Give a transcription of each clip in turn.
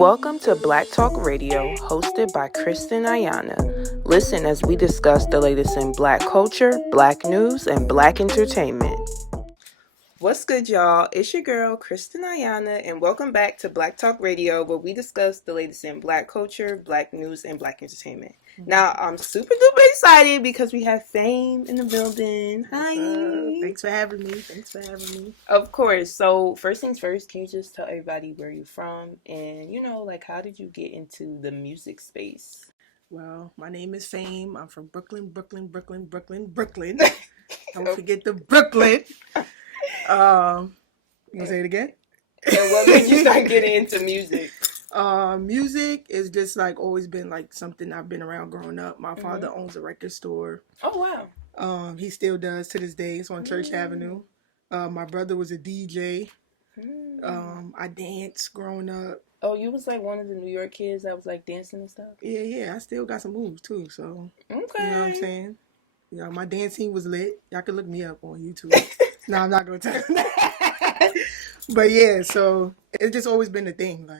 Welcome to Black Talk Radio, hosted by Kristen Ayana. Listen as we discuss the latest in Black culture, Black news, and Black entertainment. What's good, y'all? It's your girl, Kristen Ayana, and welcome back to Black Talk Radio, where we discuss the latest in Black culture, Black news, and Black entertainment. Now, I'm super duper excited because we have Fame in the building. Hi. Thanks for having me. Of course. So, first things first, can you just tell everybody where you're from and, how did you get into the music space? Well, my name is Fame. I'm from Brooklyn. Don't forget the Brooklyn. You want to say it again? And what made you start getting into music? Music is just always been something I've been around growing up. My father owns a record store. Oh, wow. He still does to this day. It's on Church Avenue. My brother was a DJ. I danced growing up. Oh, you was one of the New York kids that was dancing and stuff? Yeah. I still got some moves too. So, okay. You know what I'm saying? My dance team was lit. Y'all can look me up on YouTube. No, I'm not going to tell you that. But yeah, so it's just always been a thing.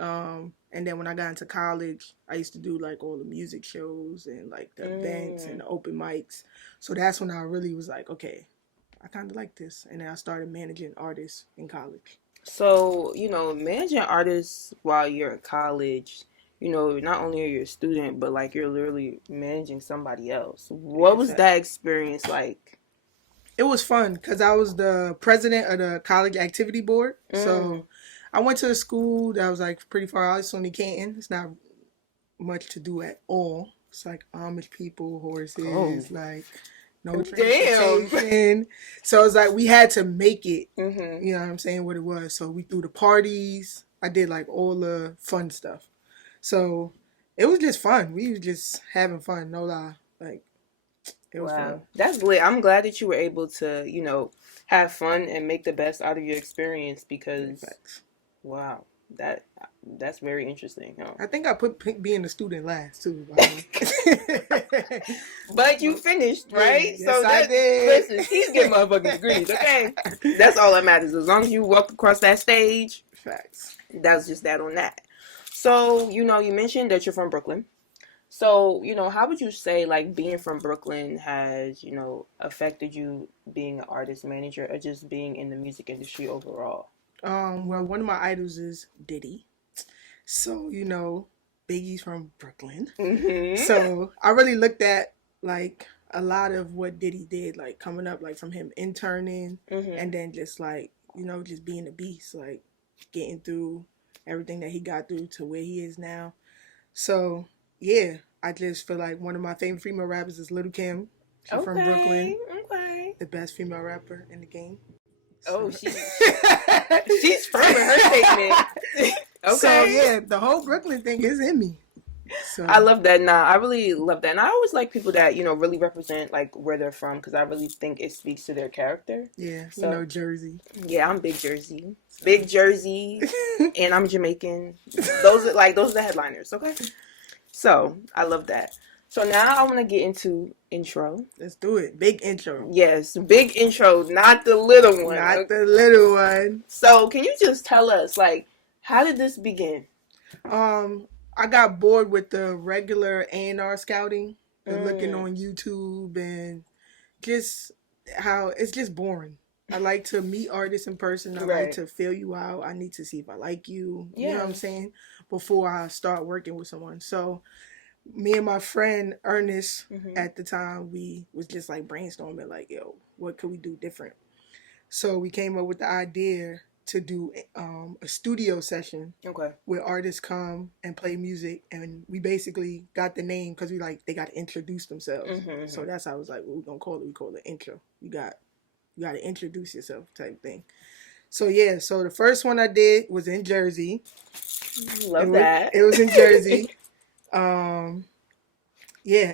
And then when I got into college, I used to do all the music shows and the events and the open mics. So that's when I really was okay, I kind of like this. And then I started managing artists in college. So, managing artists while you're in college, not only are you a student, but you're literally managing somebody else. What was that experience like? It was fun because I was the president of the college activity board. So I went to a school that was pretty far out. It's only Canton. It's not much to do at all. It's Amish people, horses, no transportation. Damn. So it's we had to make it. You know what I'm saying? What it was. So we threw the parties. I did all the fun stuff. So it was just fun. We was just having fun. No lie. It was fun. That's lit. I'm glad that you were able to, have fun and make the best out of your experience because, wow, that's very interesting. Huh? I think I put being a student last too. But you finished, right? Yes, so I did. Listen, he's getting motherfucking degrees, okay? That's all that matters. As long as you walk across that stage, facts. That's just that on that. So, you mentioned that you're from Brooklyn. So, how would you say being from Brooklyn has, affected you being an artist manager or just being in the music industry overall? Well, one of my idols is Diddy. So, Biggie's from Brooklyn. So I really looked at a lot of what Diddy did, coming up, from him interning and then just just being a beast, getting through everything that he got through to where he is now. So yeah, I just feel one of my favorite female rappers is Lil' Kim. She's from Brooklyn. Okay. The best female rapper in the game. So. Oh, she's firm in her statement. Okay. So yeah, the whole Brooklyn thing is in me. So I love that. I really love that. And I always like people that, really represent where they're from because I really think it speaks to their character. Yeah, so, Jersey. Yeah, I'm big Jersey. Big Jersey. And I'm Jamaican. Those are the headliners, okay? So, I love that. So now I want to get into intro. Let's do it. Big intro. Yes, big intro, not the little one. Not the little one. So, can you just tell us, how did this begin? I got bored with the regular A&R scouting and looking on YouTube and just how it's just boring. I like to meet artists in person. I like to feel you out. I need to see if I like you. Yeah. You know what I'm saying? Before I start working with someone. So me and my friend Ernest at the time, we was just brainstorming yo, what could we do different? So we came up with the idea to do a studio session where artists come and play music, and we basically got the name because they got to introduce themselves. So that's how I was what we gonna call it. We call it intro. You got to introduce yourself type thing. So yeah, so the first one I did was in Jersey. Love that. It was in Jersey. Yeah,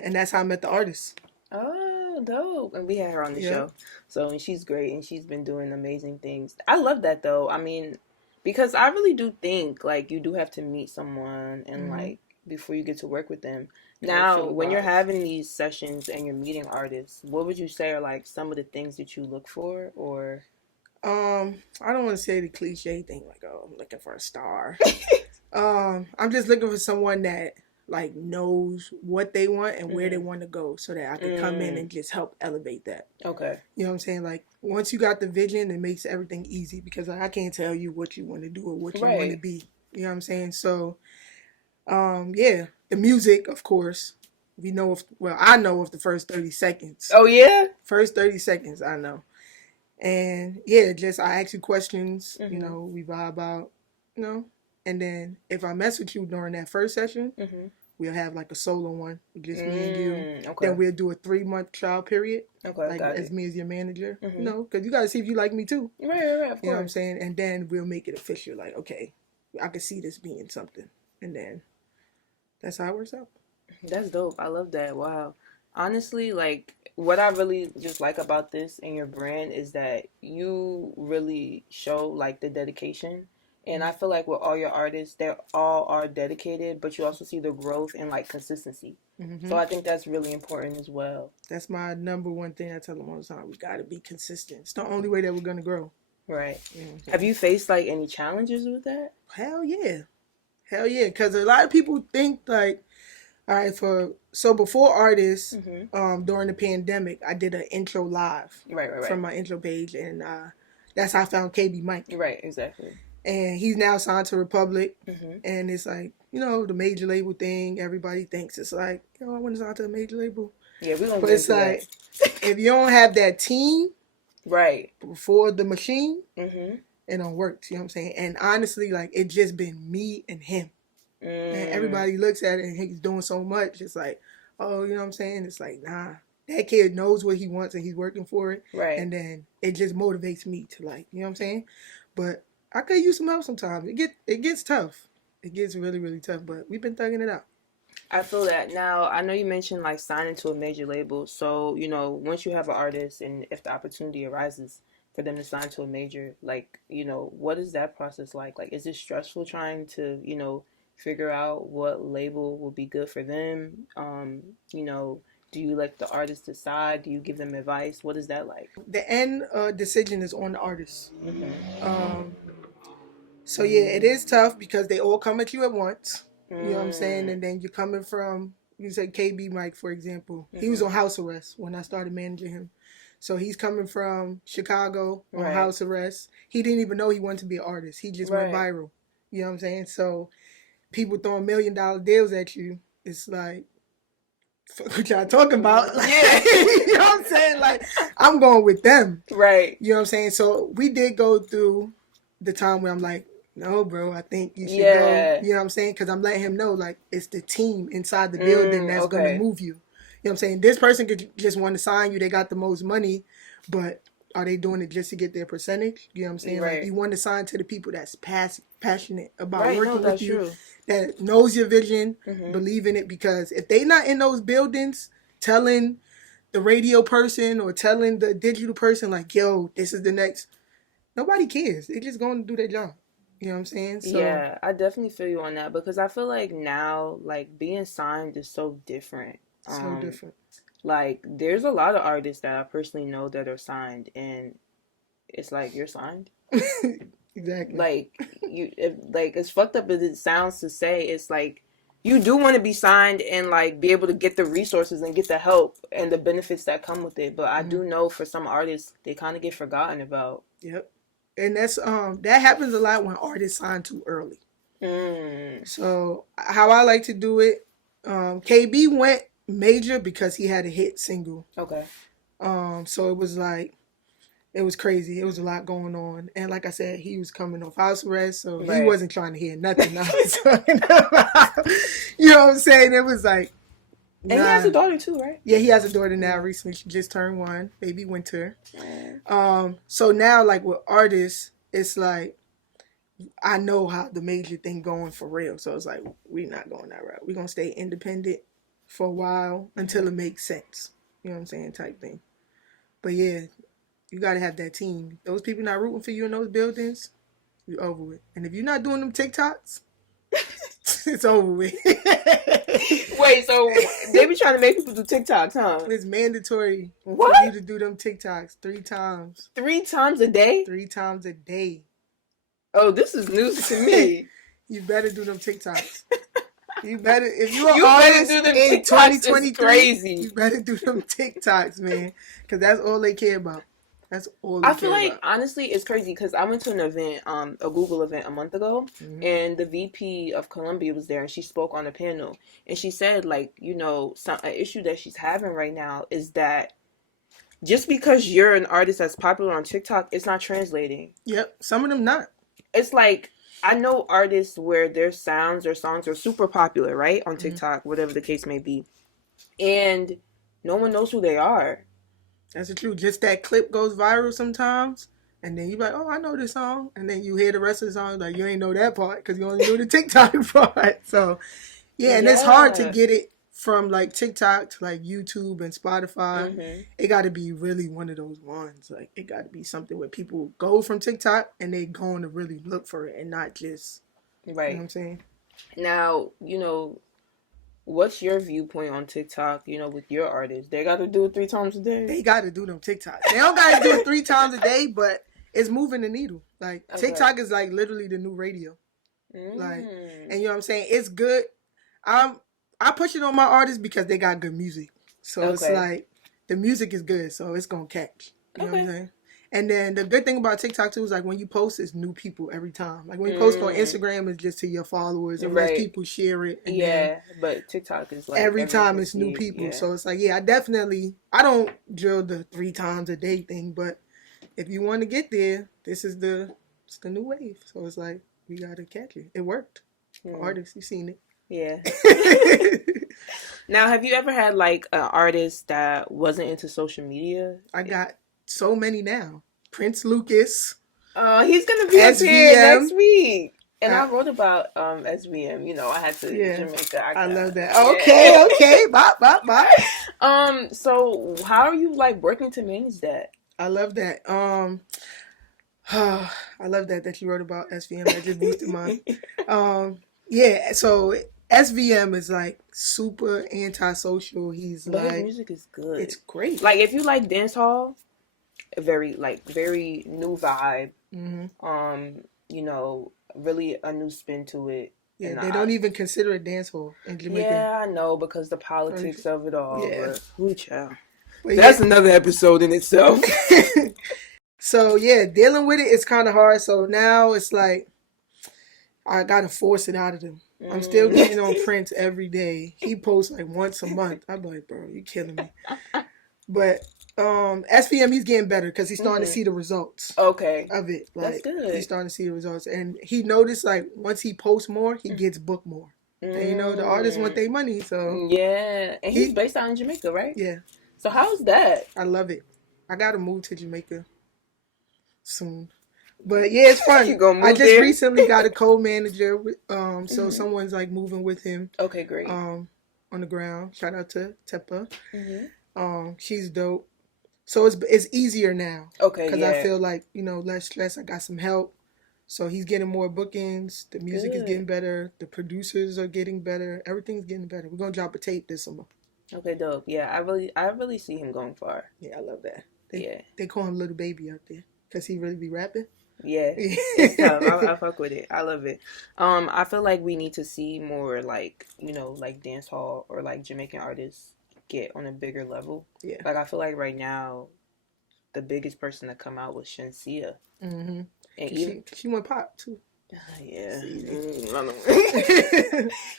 and that's how I met the artist. Oh, dope. And we had her on the show. So, and she's great, and she's been doing amazing things. I love that, though. I mean, because I really do think, you do have to meet someone and, before you get to work with them. Now, when you're having these sessions and you're meeting artists, what would you say are, some of the things that you look for, or? I don't want to say the cliche thing, I'm looking for a star. I'm just looking for someone that like knows what they want and where they want to go, so that I can come in and just help elevate that. Okay. You know what I'm saying? Like once you got the vision, it makes everything easy, because like, I can't tell you what you want to do or what you want to be. You know what I'm saying? So, yeah, the music, of course. I know of the first 30 seconds. Oh yeah? First 30 seconds, I know. And yeah, just I ask you questions, you know, we vibe out, you know. And then if I mess with you during that first session, we'll have like a solo one, just me and you. Okay. Then we'll do a 3-month trial period. Okay, like as me as your manager, you know, because you got to see if you like me too. Right, of course. You know what I'm saying? And then we'll make it official. Like, okay, I can see this being something. And then that's how it works out. That's dope. I love that. Wow. Honestly, like, what I really just like about this and your brand is that you really show like the dedication. And I feel like with all your artists, they all are dedicated, but you also see the growth and like consistency. So I think that's really important as well. That's my number one thing I tell them all the time. We got to be consistent. It's the only way that we're going to grow. Right. Have you faced like any challenges with that? Hell yeah. Hell yeah. Because a lot of people think like, all right, so before artists, during the pandemic, I did an intro live from my intro page, and that's how I found KB Mike. Right, exactly. And he's now signed to Republic, and it's like, you know, the major label thing. Everybody thinks it's like, you know, I want to sign to a major label. Yeah, we don't. But it's like, if you don't have that team, right, before the machine, it don't work. You know what I'm saying? And honestly, like, it just been me and him. And everybody looks at it and he's doing so much. It's like, oh, you know what I'm saying? It's like, nah, that kid knows what he wants and he's working for it. Right. And then it just motivates me to, like, you know what I'm saying? But I could use some help sometimes. It gets tough. It gets really, really tough, but we've been thugging it out. I feel that. Now, I know you mentioned like signing to a major label. So, you know, once you have an artist and if the opportunity arises for them to sign to a major, like, you know, what is that process like? Like, is it stressful trying to, you know, figure out what label will be good for them? You know, do you let the artist decide? Do you give them advice? What is that like? The end decision is on the artist. So yeah, it is tough because they all come at you at once. You know what I'm saying? And then you're coming from, you said KB Mike, for example. He was on house arrest when I started managing him. So he's coming from Chicago on house arrest. He didn't even know he wanted to be an artist. He just went viral. You know what I'm saying? So people throwing $1 million deals at you. It's like, fuck what y'all talking about? Like, you know what I'm saying? Like, I'm going with them. Right. You know what I'm saying? So we did go through the time where I'm like, no, bro, I think you should go. You know what I'm saying? Because I'm letting him know, like, it's the team inside the building that's going to move you. You know what I'm saying? This person could just want to sign you. They got the most money, but are they doing it just to get their percentage? You know what I'm saying? Like, you want to sign to the people that's passionate about working with you, that knows your vision, believe in it. Because if they not in those buildings telling the radio person or telling the digital person, like, yo, this is the next, nobody cares. They're just going to do their job. You know what I'm saying? So, yeah, I definitely feel you on that because I feel like now, like, being signed is so different. So different. Like, there's a lot of artists that I personally know that are signed, and it's like, you're signed? Exactly. Like, like, as fucked up as it sounds to say, it's like, you do want to be signed and, like, be able to get the resources and get the help and the benefits that come with it. But I do know for some artists, they kind of get forgotten about. Yep. And that's that happens a lot when artists sign too early. So how I like to do it, KB went major because he had a hit single. Okay. So it was like, it was crazy. It was a lot going on. And like I said, he was coming off house arrest, so he wasn't trying to hear nothing I was talking about. You know what I'm saying? It was like, and he has a daughter too, right? Yeah, he has a daughter now. Recently, she just turned 1, baby Winter. So now, like with artists, it's like I know how the major thing going for real. So it's like we're not going that route. We're gonna stay independent for a while until it makes sense. You know what I'm saying? Type thing. But yeah, you gotta have that team. Those people not rooting for you in those buildings, you over with. And if you're not doing them TikToks, it's over with. Wait, so they be trying to make people do TikToks, huh? It's mandatory for you to do them TikToks 3 times. 3 times a day? 3 times a day. Oh, this is news to me. You better do them TikToks. You better, if you're You an better artist do them in TikToks. It's 2023, crazy. you better do them TikToks, man. Because that's all they care about. That's all they I feel care like about. honestly it's crazy because I went to an event, a Google event a month ago, and the VP of Columbia was there, and she spoke on a panel, and she said like an issue that she's having right now is that just because you're an artist that's popular on TikTok, it's not translating. Yep, some of them not. It's like I know artists where their sounds or songs are super popular, right, on TikTok, whatever the case may be, and no one knows who they are. That's the truth. Just that clip goes viral sometimes, and then you're like, "Oh, I know this song," and then you hear the rest of the song, like you ain't know that part because you only knew the TikTok part. So, yeah, and it's hard to get it from like TikTok to like YouTube and Spotify. It got to be really one of those ones. Like it got to be something where people go from TikTok and they going to really look for it and not just right. You know what I'm saying? Now, what's your viewpoint on TikTok, with your artists? They got to do it 3 times a day? They got to do them TikToks. They don't got to do it 3 times a day, but it's moving the needle. Like, TikTok is like literally the new radio. Like, and you know what I'm saying? It's good. I push it on my artists because they got good music. So it's like, the music is good, so it's going to catch. You know what I'm saying? And then the good thing about TikTok too is like when you post, it's new people every time. Like when you post on Instagram, it's just to your followers unless people share it. And then but TikTok is like every time it's new people. Yeah. So it's like, I don't drill the 3 times a day thing, but if you want to get there, it's the new wave. So it's like we gotta catch it. It worked. For artists, you seen it. Yeah. Now, have you ever had like an artist that wasn't into social media? I got so many now. Prince Lucas. He's gonna be up here next week. And I wrote about SVM. I had to Jamaica. I love that. Okay. Bye. So how are you like working to manage that? I love that. I love that you wrote about SVM. That just boosted mine. So SVM is like super antisocial. But his music is good. It's great. Like if you like dancehall, very new vibe. Really a new spin to it. Yeah, and they don't even consider it dancehall in Jamaica. Yeah, I know because the politics of it all. Yeah, but that's another episode in itself. So dealing with it is kind of hard. So now it's like I gotta force it out of them. I'm still getting on Prince every day. He posts like once a month. I'm like, bro, you killing me. But SVM, he's getting better because he's starting to see the results. Of it. Like, that's good. He's starting to see the results, and he noticed like once he posts more, he gets booked more. And the artists want their money, so and he's based out in Jamaica, right? Yeah. So how's that? I love it. I gotta move to Jamaica soon. But it's fun. I just recently got a co-manager. So someone's like moving with him. Okay, great. On the ground. Shout out to Tepa. She's dope. So it's easier now. Okay, because I feel like less stress. I got some help. So he's getting more bookings. The music is getting better. The producers are getting better. Everything's getting better. We're gonna drop a tape this summer. Okay, dope. Yeah, I really see him going far. Yeah, I love that. They call him Little Baby out there because he really be rapping. Yeah, it's tough. I fuck with it. I love it. I feel like we need to see more like like dance hall or like Jamaican artists get on a bigger level. Yeah, like I feel like right now, the biggest person to come out was Shensia. And she went pop too. Yeah,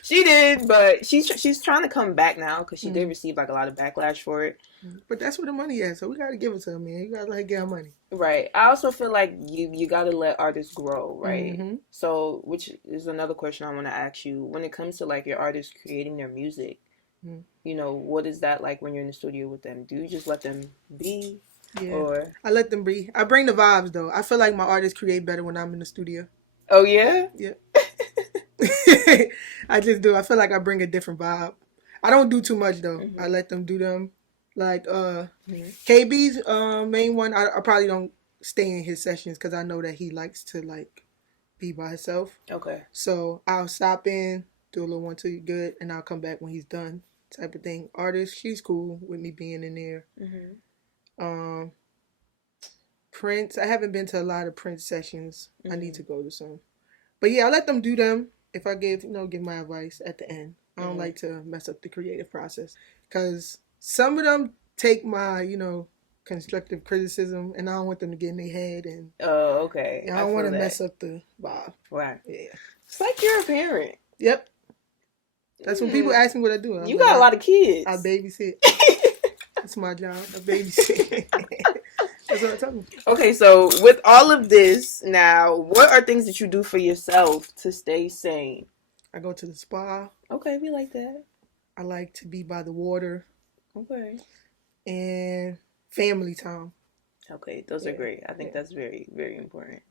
she did, but she's trying to come back now because she did receive like a lot of backlash for it. But that's where the money is, so we gotta give it to her, man. You gotta get her money. Right. I also feel like you gotta let artists grow, right? So, which is another question I want to ask you. When it comes to like your artists creating their music, what is that like when you're in the studio with them? Do you just let them be? Yeah. Or I let them be. I bring the vibes though. I feel like my artists create better when I'm in the studio. Oh yeah? Yeah. I just do. I feel like I bring a different vibe. I don't do too much though. I let them do them. Like KB's main one, I probably don't stay in his sessions because I know that he likes to like be by himself. Okay. So I'll stop in, do a little 1 2 good, and I'll come back when he's done. Type of thing. Artist, she's cool with me being in there. Prince, I haven't been to a lot of Prince sessions. I need to go to some. But yeah, I let them do them. if I give my advice at the end, I don't like to mess up the creative process, because some of them take my constructive criticism, and I don't want them to get in their head, and Oh, okay. I don't want to mess up the vibe. Right. Yeah. It's like you're a parent. Yep. That's when people ask me what I do. You got a lot of kids. I babysit. That's my job. I babysit. That's what I'm talking about. Okay, so with all of this now, what are things that you do for yourself to stay sane? I go to the spa. Okay, we like that. I like to be by the water. Okay. And family time. Okay, those are great. I think that's very, very important.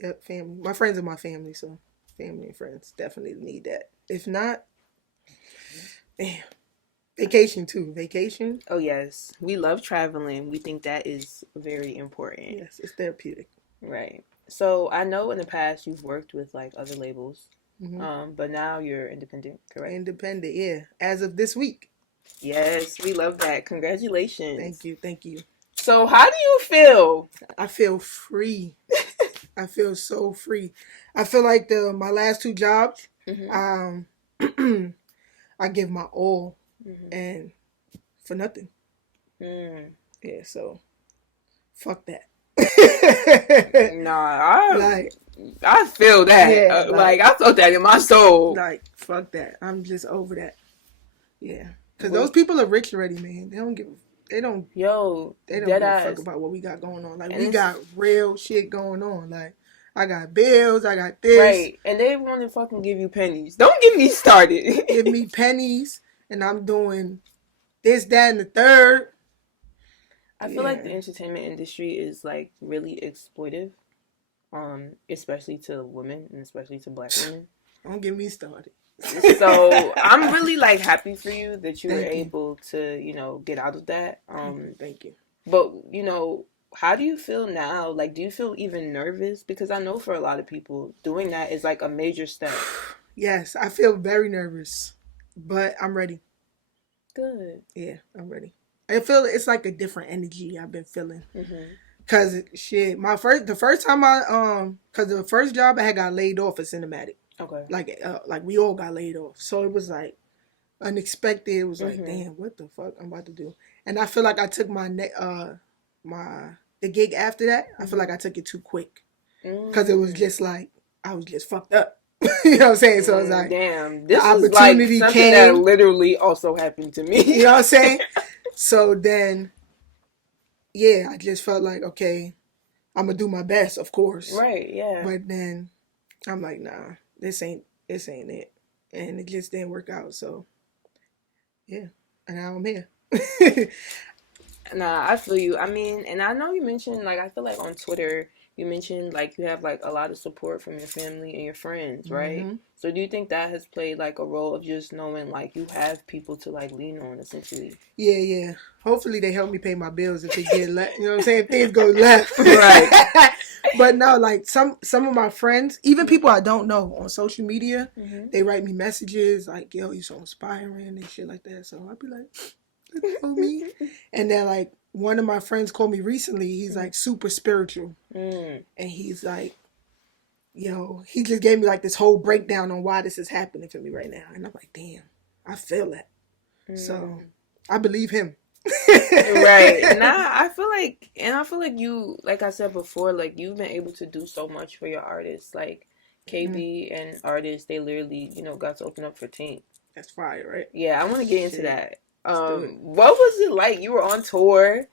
Yep, family. My friends are my family, so family and friends definitely need that. If not, damn. Vacation too. Vacation. Oh yes, we love traveling. We think that is very important. Yes, it's therapeutic. Right. So I know in the past you've worked with like other labels, but now you're independent, correct? Independent, yeah. As of this week. Yes, we love that. Congratulations. Thank you. So how do you feel? I feel free. I feel so free. I feel like my last 2 jobs, I give my all, and for nothing. Yeah, so fuck that. Nah, I feel that. Yeah, like I felt that in my soul. Like, fuck that. I'm just over that. Yeah, because those people are rich already, man. They don't give a fuck about what we got going on. Like, and we got real shit going on. Like, I got bills, I got this. Right, and they want to fucking give you pennies. Don't get me started. Give me pennies, and I'm doing this, that, and the third. I feel like the entertainment industry is like really exploitive, especially to women and especially to Black women. Don't get me started. So I'm really like happy for you that you were able to get out of that. Thank you. But how do you feel now? Like, do you feel even nervous? Because I know for a lot of people, doing that is like a major step. Yes, I feel very nervous, but I'm ready. Good. Yeah, I'm ready. I feel it's like a different energy I've been feeling. Cause shit, the first time cause the first job I had got laid off at Cinematic. Okay. Like we all got laid off, so it was like unexpected. It was like, damn, what the fuck I'm about to do? And I feel like I took the gig after that. I feel like I took it too quick, cause it was just like I was just fucked up. You know what I'm saying? So I was like, damn, this is like something that literally also happened to me. You know what I'm saying? So then, yeah, I just felt like, okay, I'm gonna do my best, of course. Right, yeah. But then I'm like, nah, this ain't it. And it just didn't work out, so yeah. And now I'm here. Nah, I feel you. I mean, and I know you mentioned, like, I feel like on Twitter, you mentioned, like, you have, like, a lot of support from your family and your friends, right? So do you think that has played, like, a role of just knowing, like, you have people to, like, lean on, essentially? Yeah. Hopefully they help me pay my bills if they get left. You know what I'm saying? If things go left. Right. But no, like, some of my friends, even people I don't know on social media, they write me messages like, yo, you're so inspiring and shit like that. So I'll be like, for me. And then like one of my friends called me recently. He's like super spiritual, and he's like, yo, he just gave me like this whole breakdown on why this is happening for me right now. And I'm like, damn, I feel that. So I believe him. Right. I feel like you, like I said before, like you've been able to do so much for your artists. Like KB and artists, they literally got to open up for Tink. That's fire, right? Yeah, I want to get into that. What was it like? You were on tour.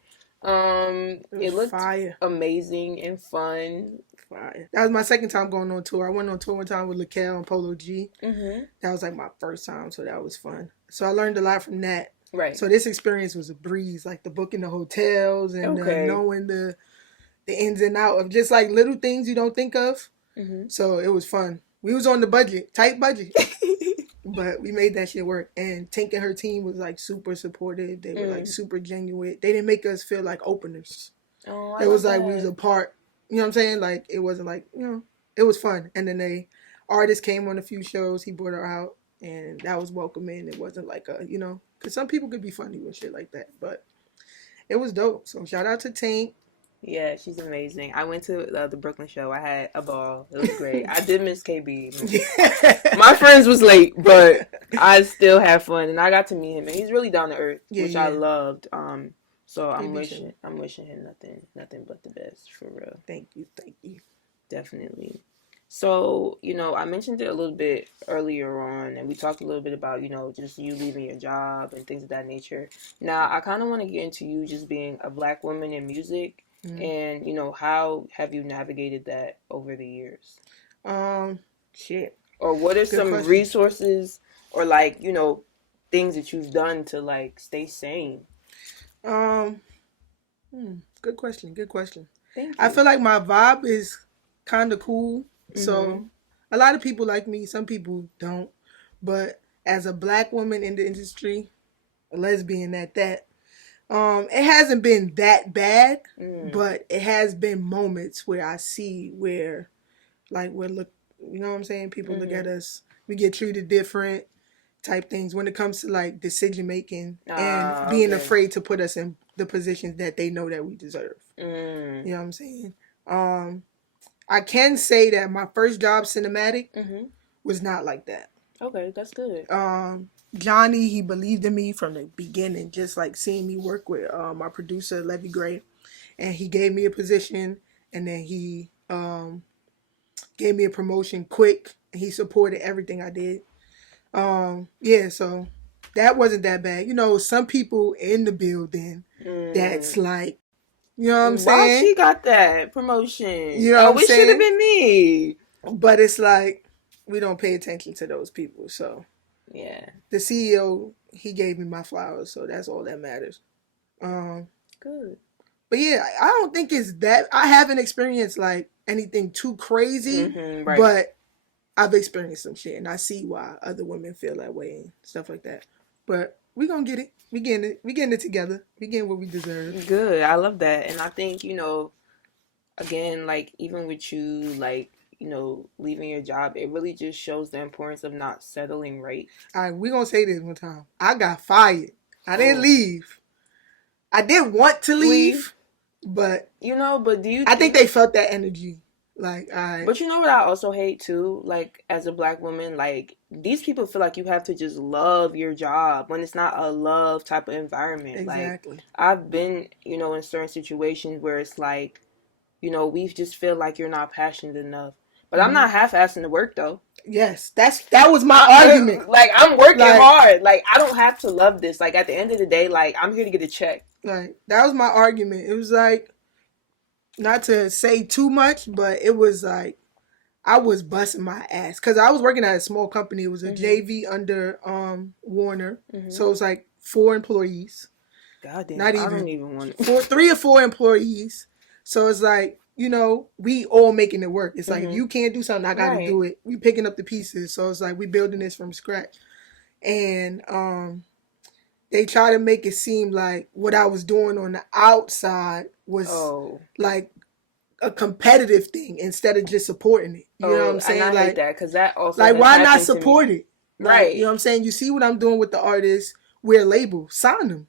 It looked fire. Amazing and fun. Fire. That was my second time going on tour. I went on tour one time with Laquel and Polo G. That was like my first time, so that was fun. So I learned a lot from that. Right. So this experience was a breeze, like the booking the hotels and knowing the ins and out of just like little things you don't think of. So it was fun. We was on the budget, tight budget. But we made that shit work. And Tink and her team was like super supportive. They were like super genuine. They didn't make us feel like openers. Oh, it was like we was a part. You know what I'm saying? Like it wasn't like, it was fun. And then artist came on a few shows. He brought her out. And that was welcoming. It wasn't like because some people could be funny with shit like that. But it was dope. So shout out to Tink. Yeah, she's amazing. I went to the Brooklyn show. I had a ball. It was great. I did miss KB. My friends was late, but I still had fun, and I got to meet him, and he's really down to earth, which I loved. So I'm wishing him nothing but the best for real. Thank you. Definitely. So, I mentioned it a little bit earlier on, and we talked a little bit about, just you leaving your job and things of that nature. Now, I kind of want to get into you just being a Black woman in music, and, how have you navigated that over the years? Shit. Or what are some resources or, like, things that you've done to, like, stay sane? Good question. Thank you. I feel like my vibe is kind of cool. So a lot of people like me. Some people don't. But as a Black woman in the industry, a lesbian at that, it hasn't been that bad. But it has been moments where I see where, like, you know what I'm saying? People look at us. We get treated different. Type things when it comes to like decision making and being afraid to put us in the positions that they know that we deserve. You know what I'm saying? I can say that my first job, cinematic, was not like that. Okay, that's good. Johnny, he believed in me from the beginning, just like seeing me work with my producer Levy Gray, and he gave me a position, and then he gave me a promotion quick, and he supported everything I did. So that wasn't that bad. Some people in the building that's like, you know what I'm saying? Why she got that promotion? You know what I'm it saying? Should have been me. But it's like, we don't pay attention to those people. So, yeah. The CEO, he gave me my flowers, so that's all that matters. Good. But yeah, I don't think it's that. I haven't experienced like anything too crazy, right. But I've experienced some shit, and I see why other women feel that way and stuff like that. But we gonna get it. We getting it together. We getting what we deserve. Good. I love that, and I think again, like even with you, like leaving your job, it really just shows the importance of not settling, right? All right, we gonna say this one time. I got fired. I didn't leave. I did want to leave, but but do you? I think they felt that energy. Like, But you know what I also hate too? Like, as a Black woman, like, these people feel like you have to just love your job when it's not a love type of environment. Exactly. Like, I've been, in certain situations where it's like, we just feel like you're not passionate enough. But I'm not half-assing the work, though. Yes, that was my argument. Like, I'm working hard. Like, I don't have to love this. Like, at the end of the day, like, I'm here to get a check. Like, that was my argument. It was like, not to say too much, but it was like, I was busting my ass. Because I was working at a small company. It was a JV under Warner. So it was like 4 employees. God damn, not even. I don't even want it. 3 or 4 employees. So it's like, we all making it work. It's like, if you can't do something, I got to do it. We picking up the pieces. So it's like, we building this from scratch. And they try to make it seem like what I was doing on the outside was like a competitive thing instead of just supporting it. You know what I'm saying? And I hate that because that also like, why not support it? Like, right. You know what I'm saying? You see what I'm doing with the artists. We're a label. Sign them.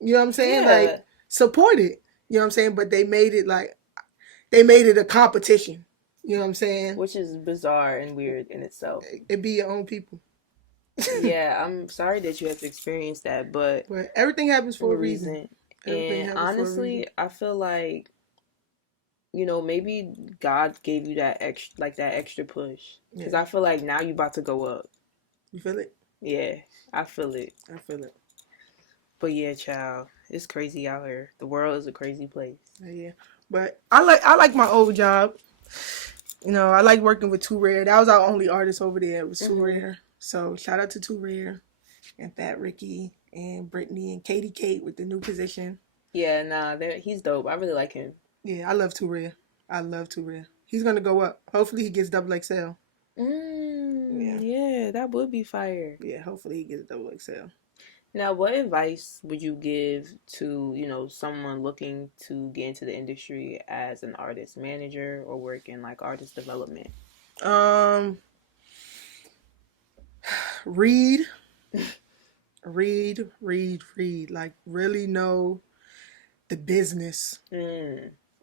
You know what I'm saying? Yeah. Like, support it. You know what I'm saying? But they made it a competition. You know what I'm saying? Which is bizarre and weird in itself. It be your own people. Yeah, I'm sorry that you have to experience that, but everything happens for a reason. And honestly, I feel like maybe God gave you that extra push because I feel like now you about to go up. You feel it? Yeah, I feel it. But yeah, child, it's crazy out here. The world is a crazy place. Yeah, but I like my old job. I like working with Too Rare. That was our only artist over there. It was Too Rare. So shout out to Too Rare and Fat Ricky and Brittany and Katie Kate with the new position. Yeah, nah, he's dope. I really like him. Yeah, I love Too Rare. He's gonna go up. Hopefully he gets XXL. Yeah, that would be fire. Yeah, hopefully he gets XXL. Now, what advice would you give to, someone looking to get into the industry as an artist manager or work in like artist development? Read. Like, really know the business.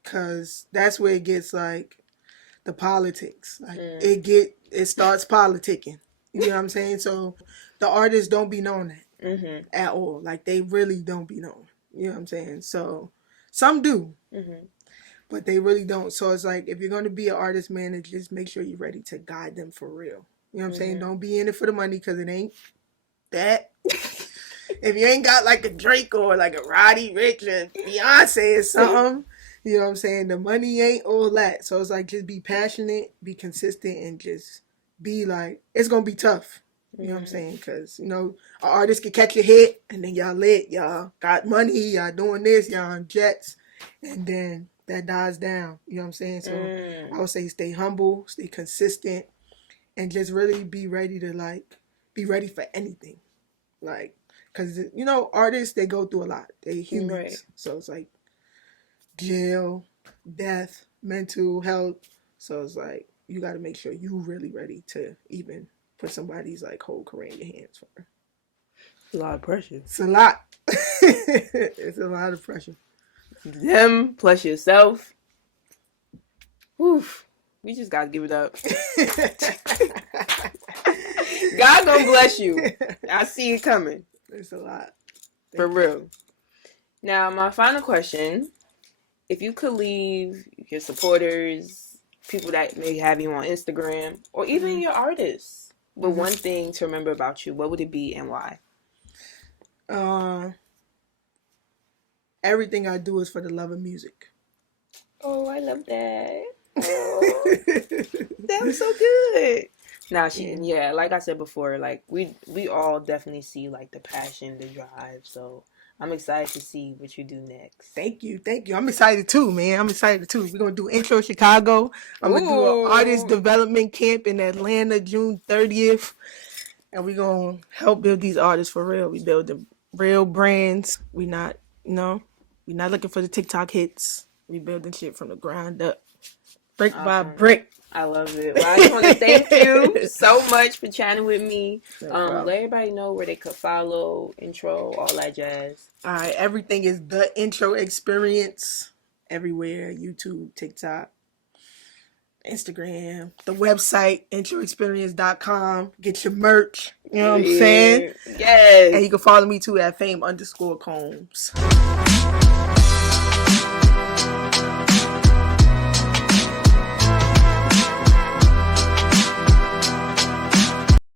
because that's where it gets like the politics. Like it starts politicking. You know what I'm saying? So the artists don't be knowing that at all. Like they really don't be knowing. You know what I'm saying? So some do, but they really don't. So it's like if you're going to be an artist manager, just make sure you're ready to guide them for real. You know what I'm saying? Don't be in it for the money because it ain't that. If you ain't got like a Drake or like a Roddy Ricch or Beyonce or something, you know what I'm saying? The money ain't all that. So it's like just be passionate, be consistent, and just be like, it's going to be tough. You know what I'm saying? Because, you know, an artist can catch a hit and then y'all lit, y'all got money, y'all doing this, y'all on jets, and then that dies down. You know what I'm saying? So I would say stay humble, stay consistent, and just really be ready to like, be ready for anything. Like, because, you know, artists, they go through a lot. They humans. Right. So it's like jail, death, mental health. So it's like, you got to make sure you really ready to even put somebody's like whole career in your hands for. A lot of pressure. It's a lot. It's a lot of pressure. Them plus yourself. Oof. We just got to give it up. God gonna bless you. I see it coming. It's a lot. For real. Now, my final question. If you could leave your supporters, people that may have you on Instagram, or even your artists, with one thing to remember about you, what would it be and why? Everything I do is for the love of music. Oh, I love that. Oh, that was so good. Now, like I said before, like we all definitely see like the passion, the drive. So I'm excited to see what you do next. Thank you. I'm excited too, man. We're gonna do Intro Chicago. I'm gonna do an artist development camp in Atlanta, June 30th, and we're gonna help build these artists for real. We build the real brands. We're not looking for the TikTok hits. We building shit from the ground up, brick by brick. I love it. Well, I just want to thank you so much for chatting with me. Let everybody know where they could follow, intro, all that jazz. All right, everything is The Intro Experience everywhere. YouTube, TikTok, Instagram, the website, introexperience.com. Get your merch. You know what I'm saying? Yes. And you can follow me too at fame_Combs.